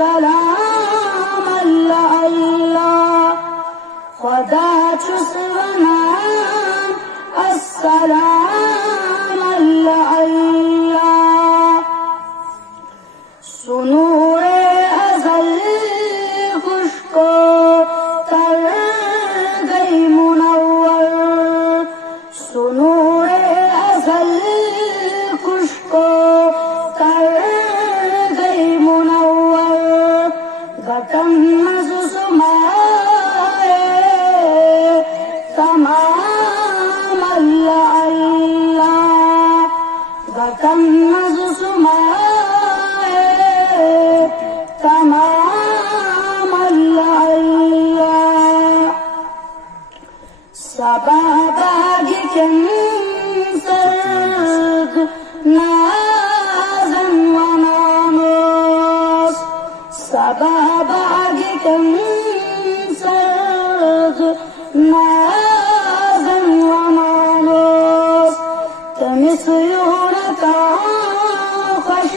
السلام الله خدا چسونان السلام الله سنور ازل خوش کو تر گئی منور سنور ازل خوش کو تر گئی منور گٹن مزو سمائے تمام اللہ اللہ گٹن مزو سمائے تمام اللہ اللہ سباباگ کن سرد نازن ونانوس سباباگ کن سرد نازن ونانوس تمسيونك خش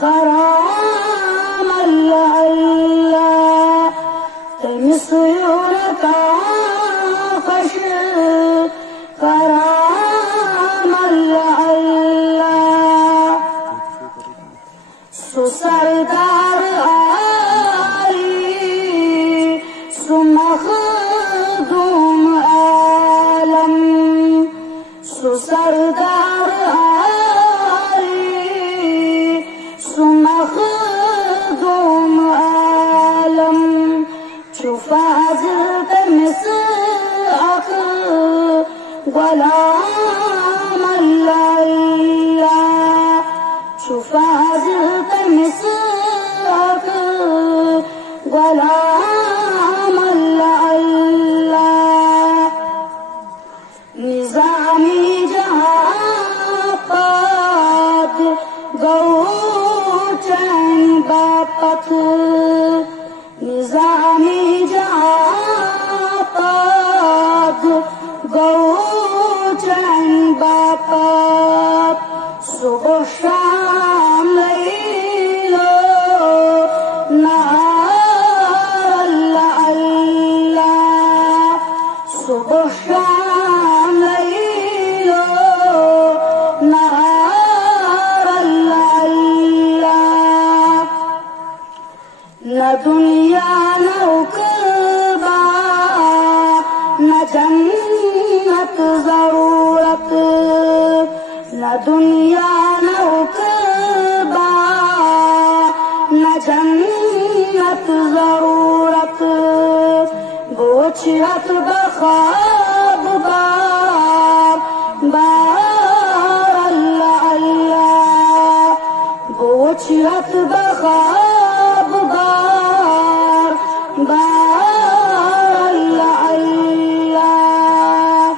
خرام الله تمسيونك خش خرام الله سردار عالي ثم خدوم عالم سردار عالي ثم خدوم عالم شوف عزلت مساق غلام الله شوف عزلت مساق غلام الله نظامی جہاں پاد گو چین باپت نظامی جہاں پاد گو چین باپت صبح شام لیلو نهار اللہ اللہ صبح شام لیلو نهار اللہ اللہ نہ دنیا نہ عقبہ نہ جنت ضرورت نہ دنیا نہ عقبہ نہ جنت ضرورت بوچھت بخواب بار بار اللہ اللہ بوچھت بخواب بار بار اللہ اللہ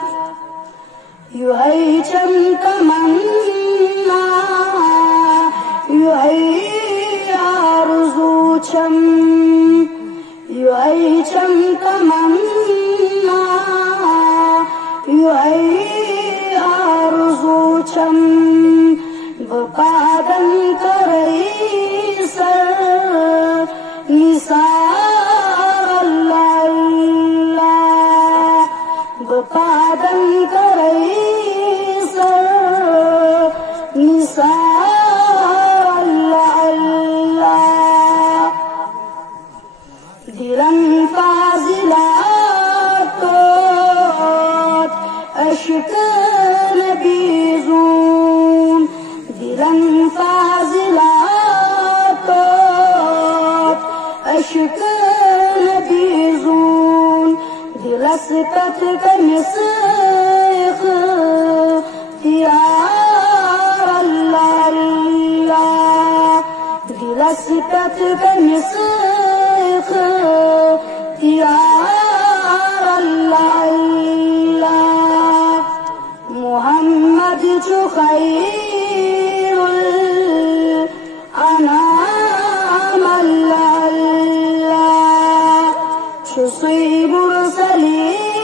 یوں ہے چند تمنا یوں ہے آرزو چم یوں ہے چند تمنا یوں ہے آرزو چم بپادن کرئی سر نثار اللہ اللہ بپادن کرئی سر نثار اللہ اللہ دلن فاضلات اشک نبی زون دلن فاضلات اشک نبی زون دل سپت کنسخ تیار اللہ اللہ دل سپت کنسخ تیار اللہ اللہ محمد جو خیر الانام اللہ اللہ چو سوی مرسلین